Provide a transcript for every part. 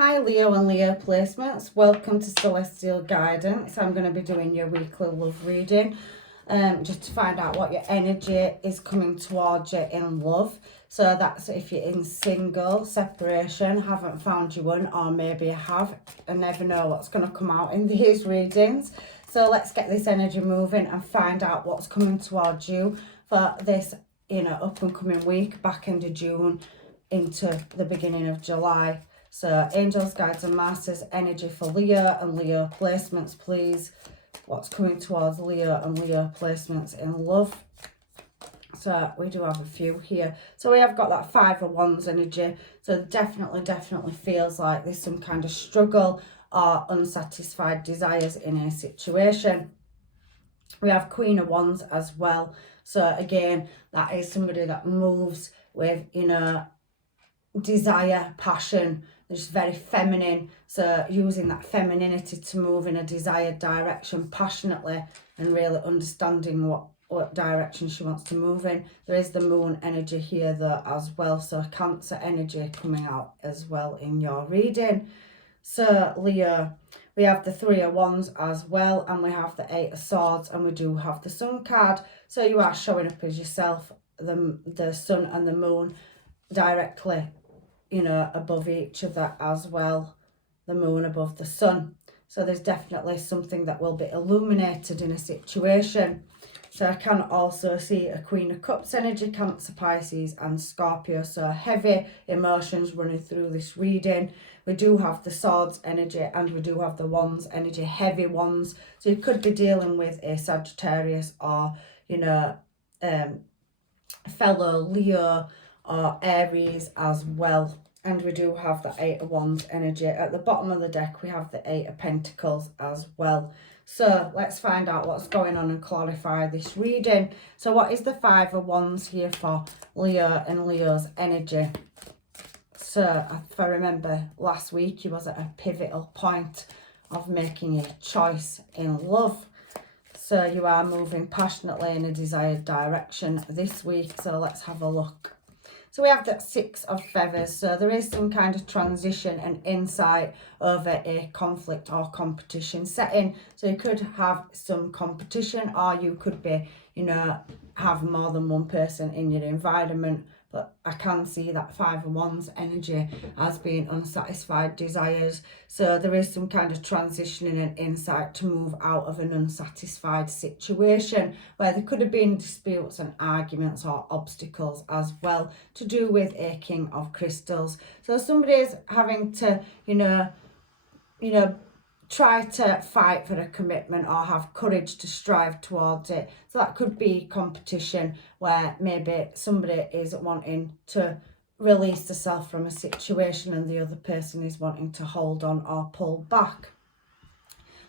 Hi Leo and Leo placements, welcome to Celestial Guidance. I'm going to be doing your weekly love reading just to find out what your energy is coming towards you in love. So that's if you're in single, separation, haven't found you one, or maybe you have and never know what's going to come out in these readings. So let's get this energy moving and find out what's coming towards you for this, up and coming week, back end of June into the beginning of July. So angels, guides and masters, energy for Leo and Leo placements, please. What's coming towards Leo and Leo placements in love? So we do have a few here. So we have got that Five of Wands energy. So definitely feels like there's some kind of struggle or unsatisfied desires in a situation. We have Queen of Wands as well. So again, that is somebody that moves with, desire, passion. They're just very feminine, so using that femininity to move in a desired direction passionately and really understanding what direction she wants to move in. There is the moon energy here though as well, so Cancer energy coming out as well in your reading. So Leo, we have the Three of Wands as well, and we have the Eight of Swords, and we do have the Sun card. So you are showing up as yourself, the Sun and the Moon directly, above each other as well, the moon above the sun. So there's definitely something that will be illuminated in a situation. So I can also see a Queen of Cups energy, Cancer, Pisces and Scorpio. So heavy emotions running through this reading. We do have the Swords energy and we do have the Wands energy, heavy ones. So you could be dealing with a Sagittarius or, fellow Leo or Aries as well. And we do have the Eight of Wands energy. At the bottom of the deck, we have the Eight of Pentacles as well. So let's find out what's going on and clarify this reading. So what is the Five of Wands here for Leo and Leo's energy? So if I remember last week, you was at a pivotal point of making a choice in love. So you are moving passionately in a desired direction this week. So let's have a look. So we have that Six of Feathers. So there is some kind of transition and insight over a conflict or competition setting. So you could have some competition, or you could be, have more than one person in your environment. But I can see that Five of Wands energy as being unsatisfied desires. So there is some kind of transitioning and insight to move out of an unsatisfied situation where there could have been disputes and arguments or obstacles as well, to do with a King of Crystals. So somebody is having to, try to fight for a commitment or have courage to strive towards it. So that could be competition where maybe somebody is wanting to release themselves from a situation and the other person is wanting to hold on or pull back.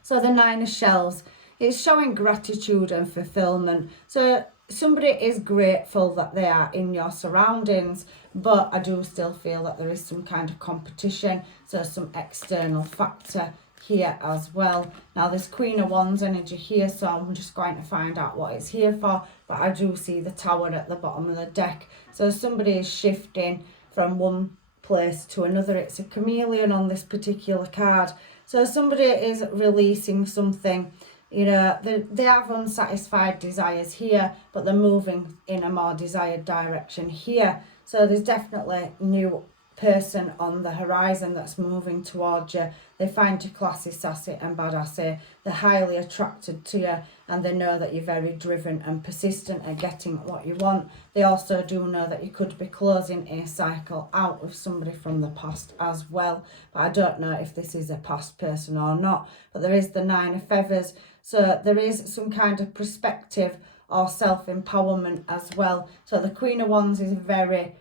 So the Nine of Shells, it's showing gratitude and fulfillment. So somebody is grateful that they are in your surroundings, but I do still feel that there is some kind of competition, so some external factor here as well. Now there's Queen of Wands energy here, so I'm just going to find out what it's here for, but I do see the Tower at the bottom of the deck. So somebody is shifting from one place to another. It's a chameleon on this particular card. So somebody is releasing something. They have unsatisfied desires here, but they're moving in a more desired direction here. So there's definitely new person on the horizon that's moving towards you. They find you classy, sassy and badassy. They're highly attracted to you, and they know that you're very driven and persistent at getting what you want. They also do know that you could be closing a cycle out with somebody from the past as well, but I don't know if this is a past person or not. But there is the Nine of Feathers, so there is some kind of perspective or self-empowerment as well. So the Queen of Wands is very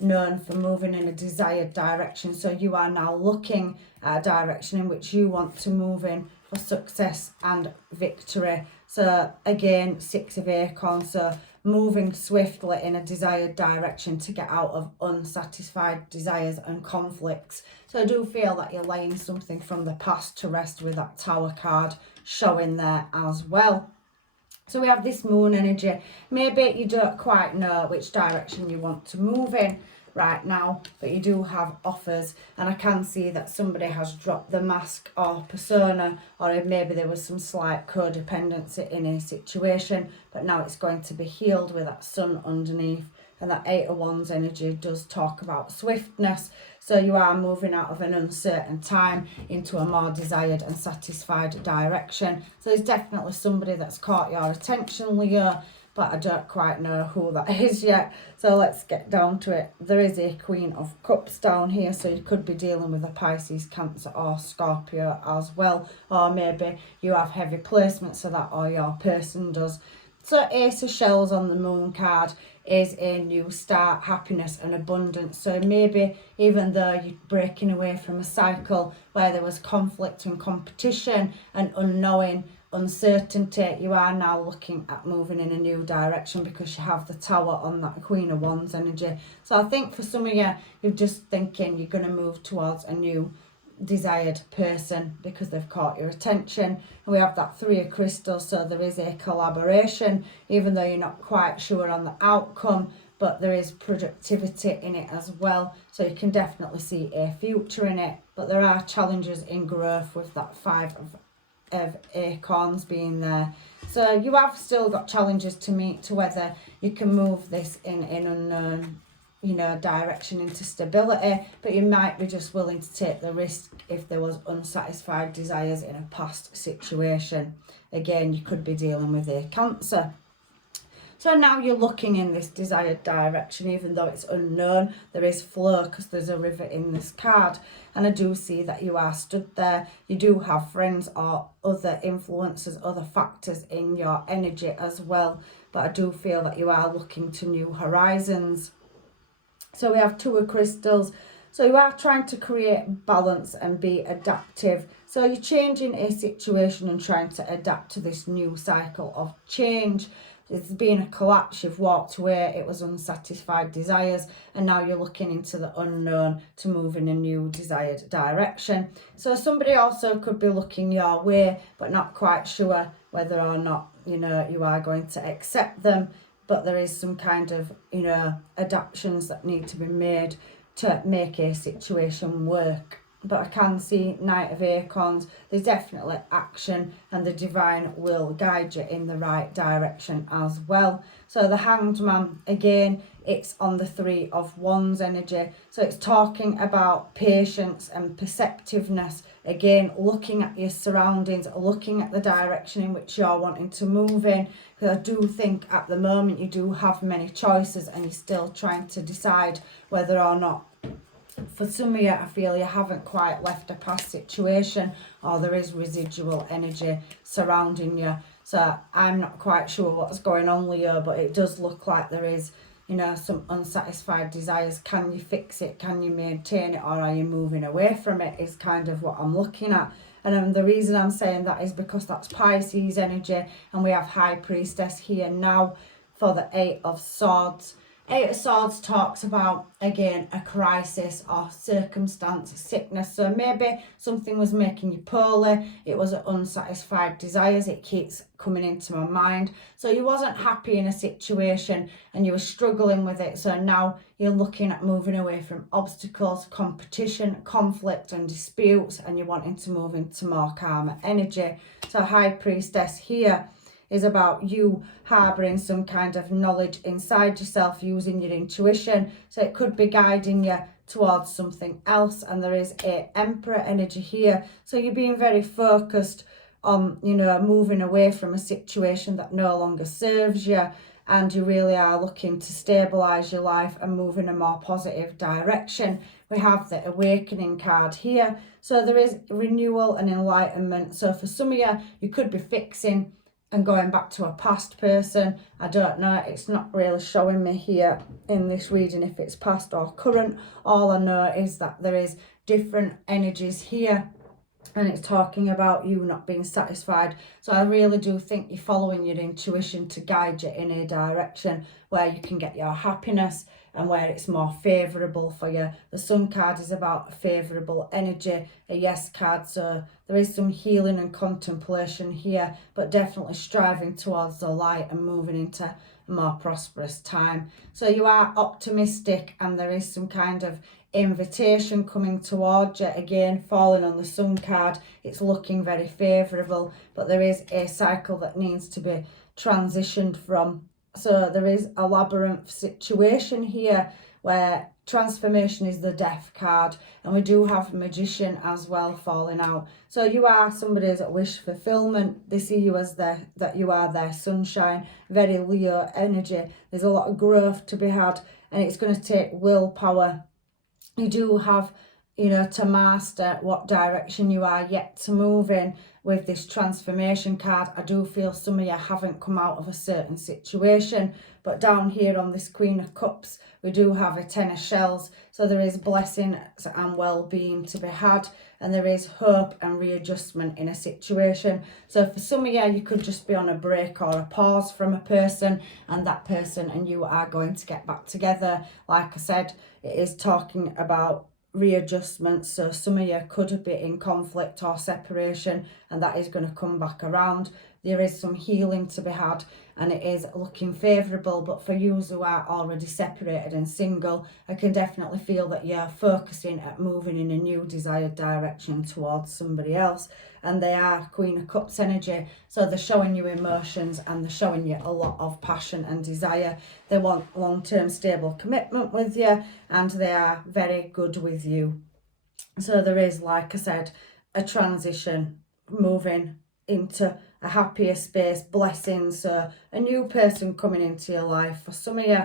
known for moving in a desired direction. So you are now looking at a direction in which you want to move in for success and victory. So again, Six of Acorns, so moving swiftly in a desired direction to get out of unsatisfied desires and conflicts. So I do feel that you're laying something from the past to rest with that Tower card showing there as well. So we have this moon energy. Maybe you don't quite know which direction you want to move in. right now, but you do have offers, and I can see that somebody has dropped the mask or persona, or maybe there was some slight codependency in a situation, but now it's going to be healed with that sun underneath. And that 8 of Wands energy does talk about swiftness. So you are moving out of an uncertain time into a more desired and satisfied direction. So there's definitely somebody that's caught your attention, Leo, but I don't quite know who that is yet. So let's get down to it. There is a Queen of Cups down here, so you could be dealing with a Pisces, Cancer or Scorpio as well. Or maybe you have heavy placements of that, or your person does. So Ace of Shells on the Moon card is a new start, happiness and abundance. So maybe even though you're breaking away from a cycle where there was conflict and competition and unknowing, uncertainty, you are now looking at moving in a new direction because you have the Tower on that Queen of Wands energy. So I think for some of you, you're just thinking you're going to move towards a new desired person because they've caught your attention. And we have that 3 of Crystals, so there is a collaboration, even though you're not quite sure on the outcome, but there is productivity in it as well, so you can definitely see a future in it. But there are challenges in growth with that 5 of Acorns being there. So you have still got challenges to meet to whether you can move this in an unknown, direction into stability, but you might be just willing to take the risk if there was unsatisfied desires in a past situation. Again, you could be dealing with a Cancer. So now you're looking in this desired direction, even though it's unknown. There is flow because there's a river in this card. And I do see that you are stood there. You do have friends or other influences, other factors in your energy as well. But I do feel that you are looking to new horizons. So we have 2 of Crystals. So you are trying to create balance and be adaptive. So you're changing a situation and trying to adapt to this new cycle of change. It's been a collapse, you've walked away, it was unsatisfied desires, and now you're looking into the unknown to move in a new desired direction. So somebody also could be looking your way, but not quite sure whether or not, you are going to accept them. But there is some kind of, adaptations that need to be made to make a situation work. But I can see Knight of Acorns, there's definitely action, and the divine will guide you in the right direction as well. So the Hanged Man, again, it's on the 3 of Wands energy. So it's talking about patience and perceptiveness. Again, looking at your surroundings, looking at the direction in which you're wanting to move in. Because I do think at the moment you do have many choices and you're still trying to decide whether or not, for some of you, I feel you haven't quite left a past situation, or there is residual energy surrounding you. So I'm not quite sure what's going on, Leo, but it does look like there is, some unsatisfied desires. Can you fix it? Can you maintain it? Or are you moving away from it is kind of what I'm looking at. And the reason I'm saying that is because that's Pisces energy, and we have High Priestess here now for the 8 of Swords. 8 of Swords talks about, again, a crisis or circumstance, sickness. So maybe something was making you poorly. It was unsatisfied desires. It keeps coming into my mind. So you wasn't happy in a situation and you were struggling with it. So now you're looking at moving away from obstacles, competition, conflict and disputes, and you're wanting to move into more calmer energy. So High Priestess here is about you harbouring some kind of knowledge inside yourself, using your intuition. So it could be guiding you towards something else. And there is a Emperor energy here. So you're being very focused on, moving away from a situation that no longer serves you. And you really are looking to stabilise your life and move in a more positive direction. We have the Awakening card here. So there is renewal and enlightenment. So for some of you, you could be fixing and going back to a past person. I don't know, it's not really showing me here in this reading if it's past or current. All I know is that there is different energies here, and it's talking about you not being satisfied. So I really do think you're following your intuition to guide you in a direction where you can get your happiness and where it's more favourable for you. The Sun card is about favourable energy, a Yes card, so there is some healing and contemplation here, but definitely striving towards the light and moving into a more prosperous time. So you are optimistic, and there is some kind of invitation coming towards you. Again, falling on the Sun card, it's looking very favourable, but there is a cycle that needs to be transitioned from. So there is a labyrinth situation here where transformation is the Death card, and we do have Magician as well falling out. So you are somebody's wish fulfillment. They see you as that you are their sunshine, very Leo energy. There's a lot of growth to be had, and it's going to take willpower. You do have, to master what direction you are yet to move in with this transformation card. I do feel some of you haven't come out of a certain situation, but down here on this Queen of Cups, we do have a Ten of Shells. So there is blessing and well-being to be had, and there is hope and readjustment in a situation. So for some of you, you could just be on a break or a pause from a person, and that person and you are going to get back together. Like I said, it is talking about readjustment. So some of you could be in conflict or separation, and that is going to come back around. There is some healing to be had, and it is looking favourable. But for you who are already separated and single, I can definitely feel that you're focusing at moving in a new desired direction towards somebody else. And they are Queen of Cups energy, so they're showing you emotions, and they're showing you a lot of passion and desire. They want long-term stable commitment with you, and they are very good with you. So there is, like I said, a transition, moving into a happier space, blessings, so a new person coming into your life for some of you.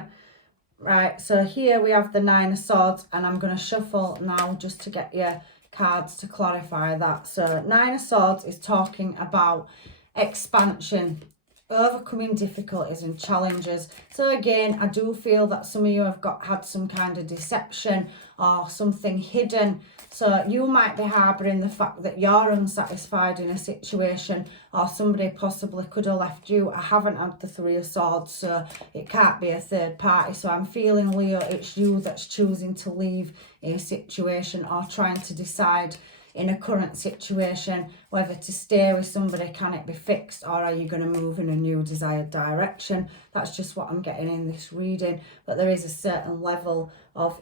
Right, so here we have the Nine of Swords, and I'm going to shuffle now just to get your cards to clarify that. So Nine of Swords is talking about expansion, overcoming difficulties and challenges. So again, I do feel that some of you have had some kind of deception or something hidden. So you might be harbouring the fact that you're unsatisfied in a situation, or somebody possibly could have left you. I haven't had the Three of Swords, so it can't be a third party. So I'm feeling, Leo, it's you that's choosing to leave a situation or trying to decide in a current situation whether to stay with somebody. Can it be fixed, or are you going to move in a new desired direction? That's just what I'm getting in this reading. But there is a certain level of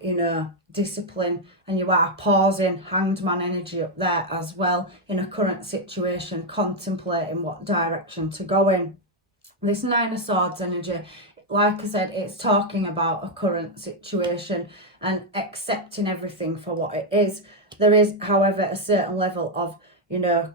discipline, and you are pausing, Hanged Man energy up there as well, in a current situation, contemplating what direction to go in. This Nine of Swords energy, like I said, it's talking about a current situation and accepting everything for what it is. There is, however, a certain level of,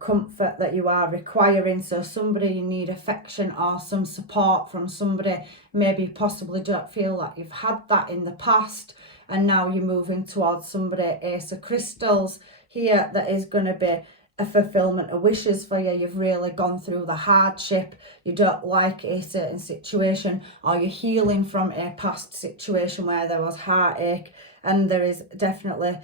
comfort that you are requiring. So somebody, you need affection or some support from somebody. Maybe possibly don't feel like you've had that in the past, and now you're moving towards somebody. Ace of Crystals here, that is going to be a fulfillment of wishes for you. You've really gone through the hardship. You don't like a certain situation, or you're healing from a past situation where there was heartache, and there is definitely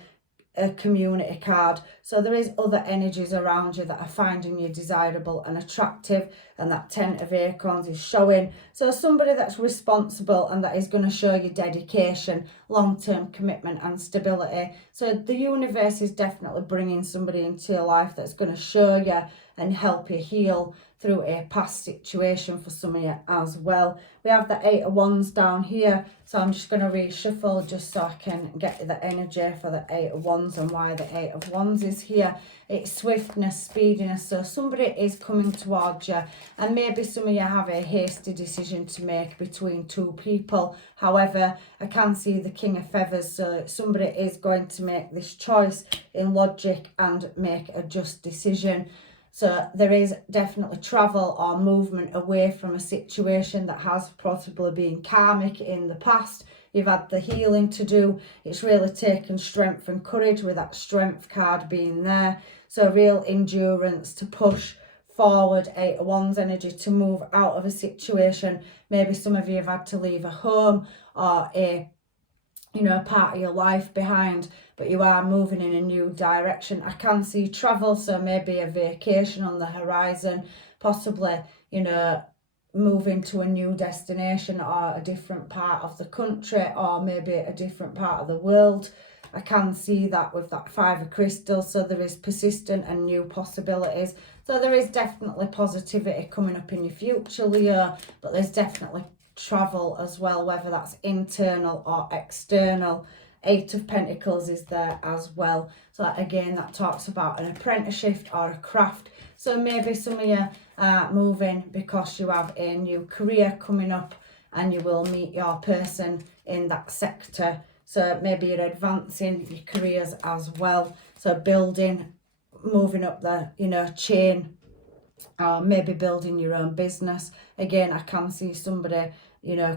a community card. So there is other energies around you that are finding you desirable and attractive, and that Ten of Acorns is showing. So somebody that's responsible and that is going to show you dedication, long-term commitment and stability. So the universe is definitely bringing somebody into your life that's going to show you and help you heal through a past situation for some of you as well. We have the Eight of Wands down here, so I'm just going to reshuffle just so I can get the energy for the Eight of Wands and why the Eight of Wands is here. It's swiftness, speediness. So somebody is coming towards you, and maybe some of you have a hasty decision to make between two people. However, I can see the King of Feathers, so somebody is going to make this choice in logic and make a just decision. So there is definitely travel or movement away from a situation that has possibly been karmic in the past. You've had the healing to do. It's really taken strength and courage, with that Strength card being there. So real endurance to push forward. Eight of Wands energy to move out of a situation. Maybe some of you have had to leave a home or a part of your life behind, but you are moving in a new direction. I can see travel, so maybe a vacation on the horizon, possibly, moving to a new destination or a different part of the country, or maybe a different part of the world. I can see that with that Five of Crystals, so there is persistent and new possibilities. So there is definitely positivity coming up in your future, Leo, but there's definitely travel as well, whether that's internal or external. Eight of Pentacles is there as well. So again, that talks about an apprenticeship or a craft. So maybe some of you are moving because you have a new career coming up and you will meet your person in that sector. So maybe you're advancing your careers as well. So building, moving up the, chain, or maybe building your own business. Again, I can see somebody,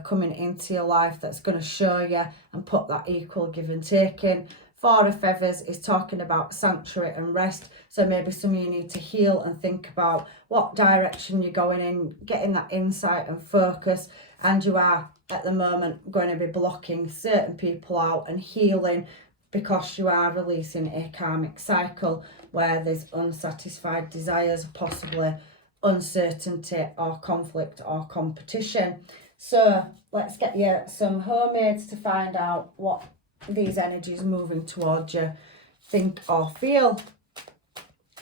coming into your life that's going to show you and put that equal give and take in. Four of Feathers is talking about sanctuary and rest. So maybe some of you need to heal and think about what direction you're going in, getting that insight and focus. And you are at the moment going to be blocking certain people out and healing, because you are releasing a karmic cycle where there's unsatisfied desires, possibly uncertainty or conflict or competition. So let's get you some homemades to find out what these energies moving towards you think or feel.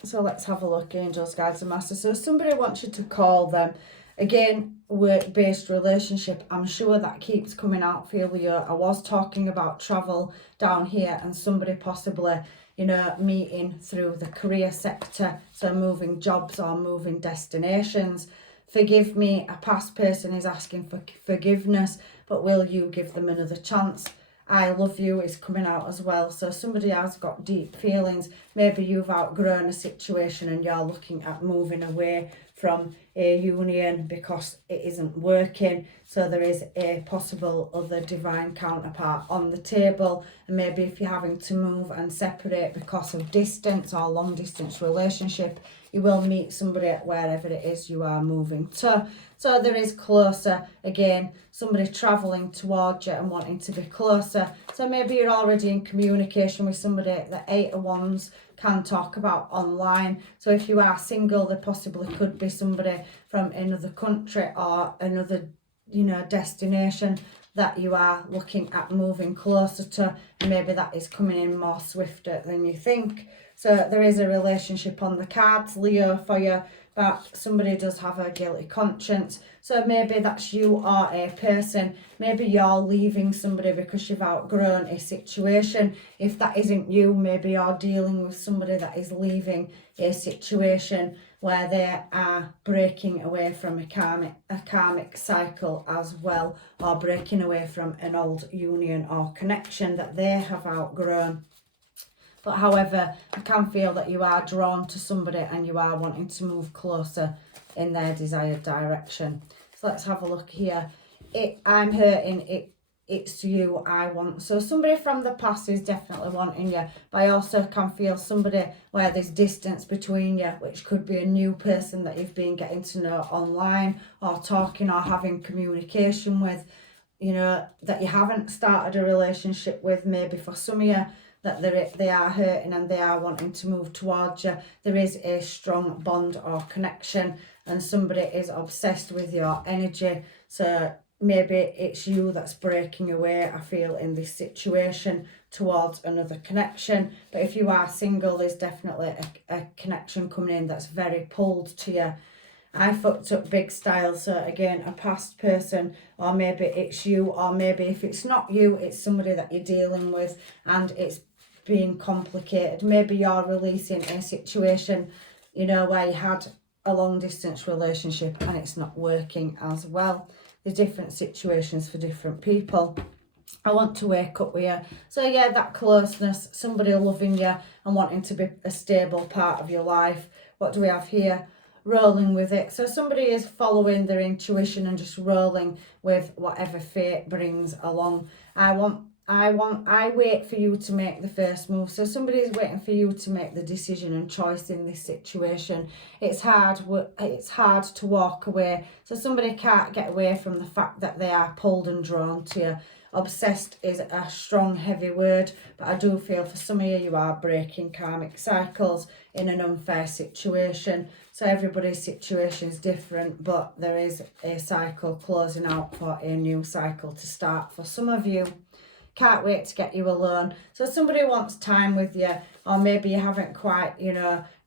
So let's have a look, angels, guides and masters. So somebody wants you to call them. Again, work-based relationship, I'm sure that keeps coming out for you. I was talking about travel down here and somebody possibly, meeting through the career sector. So moving jobs or moving destinations. Forgive me, a past person is asking for forgiveness, but will you give them another chance? I love you is coming out as well. So somebody has got deep feelings. Maybe you've outgrown a situation and you're looking at moving away from a union because it isn't working. So there is a possible other divine counterpart on the table. And maybe if you're having to move and separate because of distance or long distance relationship, you will meet somebody at wherever it is you are moving to. So there is closer, again, somebody travelling towards you and wanting to be closer. So maybe you're already in communication with somebody. The Eight of Wands can talk about online. So if you are single, there possibly could be somebody from another country or another, destination that you are looking at moving closer to. And maybe that is coming in more swifter than you think. So there is a relationship on the cards, Leo, for you, but somebody does have a guilty conscience. So maybe that's you or a person. Maybe you're leaving somebody because you've outgrown a situation. If that isn't you, maybe you're dealing with somebody that is leaving a situation where they are breaking away from a karmic cycle as well, or breaking away from an old union or connection that they have outgrown. But however, I can feel that you are drawn to somebody and you are wanting to move closer in their desired direction. So let's have a look here. I'm hurting, it's you I want. So somebody from the past is definitely wanting you. But I also can feel somebody where there's distance between you, which could be a new person that you've been getting to know online or talking or having communication with, that you haven't started a relationship with. Maybe for some of you, that they are hurting and they are wanting to move towards you. There is a strong bond or connection and somebody is obsessed with your energy. So maybe it's you that's breaking away, I feel, in this situation towards another connection. But if you are single, there's definitely a connection coming in that's very pulled to you. I fucked up big style. So again, a past person, or maybe it's you, or maybe if it's not you, it's somebody that you're dealing with and it's being complicated. Maybe you're releasing a situation, where you had a long distance relationship and it's not working as well. There's different situations for different people. I want to wake up with you. So yeah, that closeness, somebody loving you and wanting to be a stable part of your life. What do we have here? Rolling with it. So somebody is following their intuition and just rolling with whatever fate brings along. I wait for you to make the first move. So somebody is waiting for you to make the decision and choice in this situation. It's hard to walk away. So somebody can't get away from the fact that they are pulled and drawn to you. Obsessed is a strong, heavy word, but I do feel for some of you, you are breaking karmic cycles in an unfair situation. So everybody's situation is different, but there is a cycle closing out for a new cycle to start for some of you. Can't wait to get you alone. So somebody wants time with you, or maybe you haven't quite,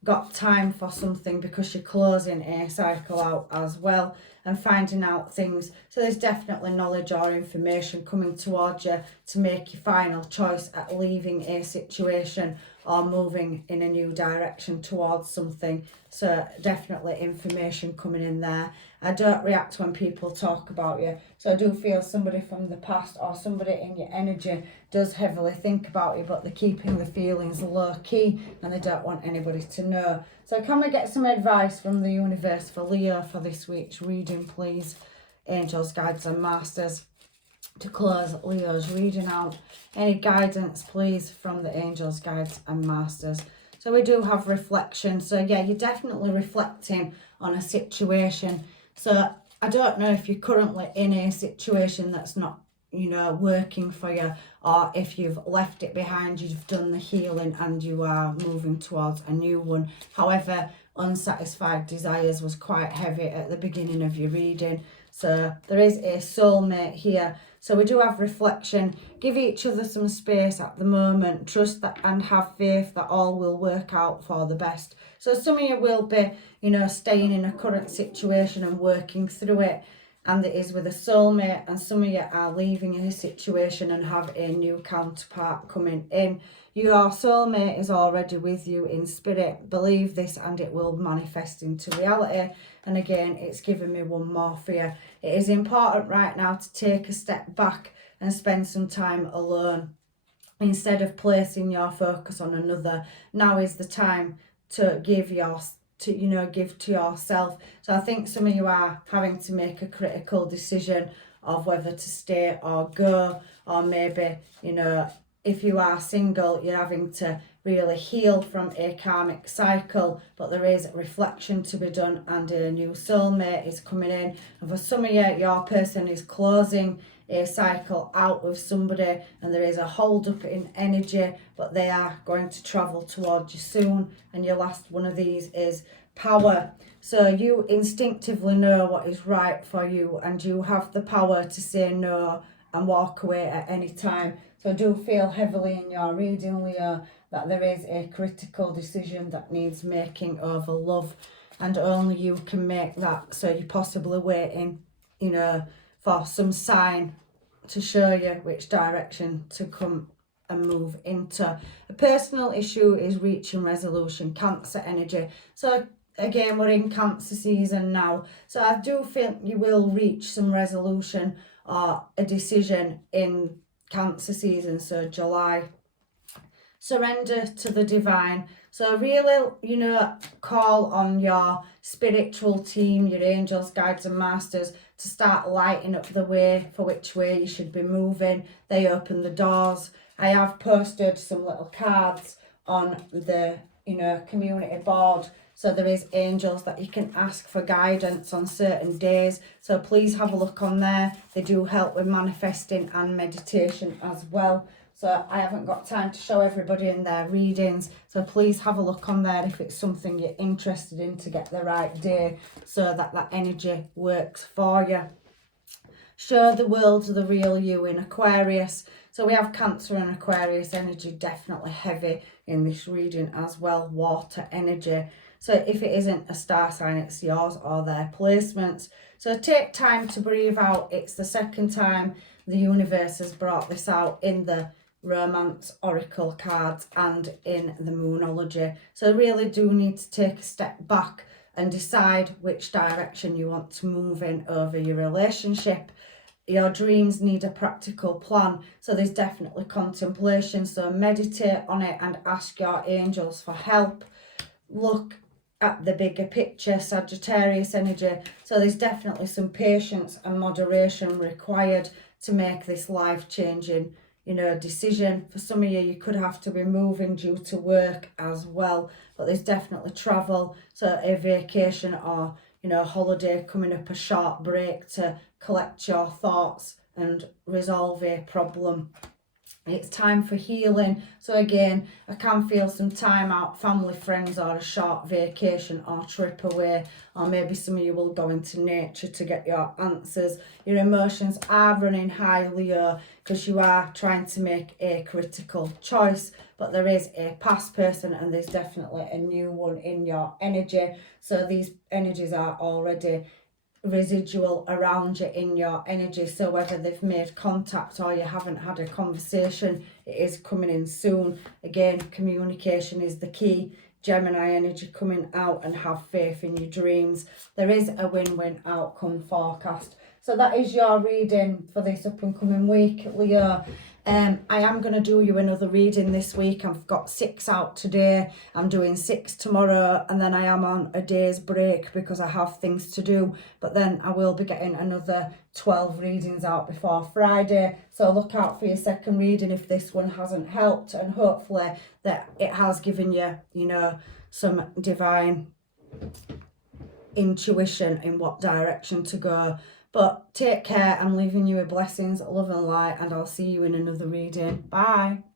got time for something because you're closing a cycle out as well and finding out things. So there's definitely knowledge or information coming towards you to make your final choice at leaving a situation or moving in a new direction towards something. So definitely information coming in there. I don't react when people talk about you. So I do feel somebody from the past or somebody in your energy does heavily think about you, but they're keeping the feelings low key and they don't want anybody to know. So can we get some advice from the universe for Leo for this week's reading, please? Angels, guides and masters, to close Leo's reading out. Any guidance, please, from the angels, guides and masters. So we do have reflection. So yeah, you're definitely reflecting on a situation. So I don't know if you're currently in a situation that's not, you know, working for you, or if you've left it behind, you've done the healing and you are moving towards a new one. However, unsatisfied desires was quite heavy at the beginning of your reading. So there is a soulmate here. So we do have reflection. Give each other some space at the moment. Trust that and have faith that all will work out for the best. So some of you will be, you know, staying in a current situation and working through it, and it is with a soulmate, and some of you are leaving a situation and have a new counterpart coming in. Your soulmate is already with you in spirit. Believe this and it will manifest into reality. And again, it's given me one more for you. It is important right now to take a step back and spend some time alone. Instead of placing your focus on another, now is the time to give to yourself. So I think some of you are having to make a critical decision of whether to stay or go, or maybe, you know, if you are single, you're having to really heal from a karmic cycle, but there is reflection to be done and a new soulmate is coming in. And for some of you, your person is closing a cycle out with somebody and there is a hold up in energy, but they are going to travel towards you soon. And your last one of these is power. So you instinctively know what is right for you and you have the power to say no and walk away at any time. So I do feel heavily in your reading, Leo, that there is a critical decision that needs making over love, and only you can make that. So you're possibly waiting, you know, for some sign to show you which direction to come and move into. A personal issue is reaching resolution, Cancer energy. So again, we're in Cancer season now. So I do think you will reach some resolution or a decision in Cancer season, so July. Surrender to the divine. So really, you know, call on your spiritual team, your angels, guides and masters to start lighting up the way for which way you should be moving. They open the doors. I have posted some little cards on the, you know, community board. So there is angels that you can ask for guidance on certain days. So please have a look on there. They do help with manifesting and meditation as well. So I haven't got time to show everybody in their readings. So please have a look on there if it's something you're interested in to get the right day so that that energy works for you. Show the world the real you in Aquarius. So we have Cancer and Aquarius energy definitely heavy in this reading as well. Water energy. So if it isn't a star sign, it's yours or their placements. So take time to breathe out. It's the second time the universe has brought this out in the romance oracle cards and in the moonology. So really do need to take a step back and decide which direction you want to move in over your relationship. Your dreams need a practical plan. So there's definitely contemplation. So meditate on it and ask your angels for help. Look at the bigger picture, Sagittarius energy. So there's definitely some patience and moderation required to make this life-changing, you know, decision. For some of you, you could have to be moving due to work as well, but there's definitely travel, so a vacation or, you know, a holiday coming up, a short break to collect your thoughts and resolve a problem. It's time for healing. So again, I can feel some time out, family, friends, or a short vacation or trip away, or maybe some of you will go into nature to get your answers. Your emotions are running high, Leo, because you are trying to make a critical choice, but there is a past person and there's definitely a new one in your energy. So these energies are already residual around you in your energy. So whether they've made contact or you haven't had a conversation, it is coming in soon. Again, communication is the key. Gemini energy coming out, and have faith in your dreams. There is a win-win outcome forecast. So that is your reading for this up and coming week, Leo. I am going to do you another reading this week. I've got 6 out today. I'm doing 6 tomorrow, and then I am on a day's break because I have things to do. But then I will be getting another 12 readings out before Friday. So look out for your second reading if this one hasn't helped, and hopefully that it has given you, you know, some divine intuition in what direction to go. But take care. I'm leaving you with blessings, love and light, and I'll see you in another reading. Bye.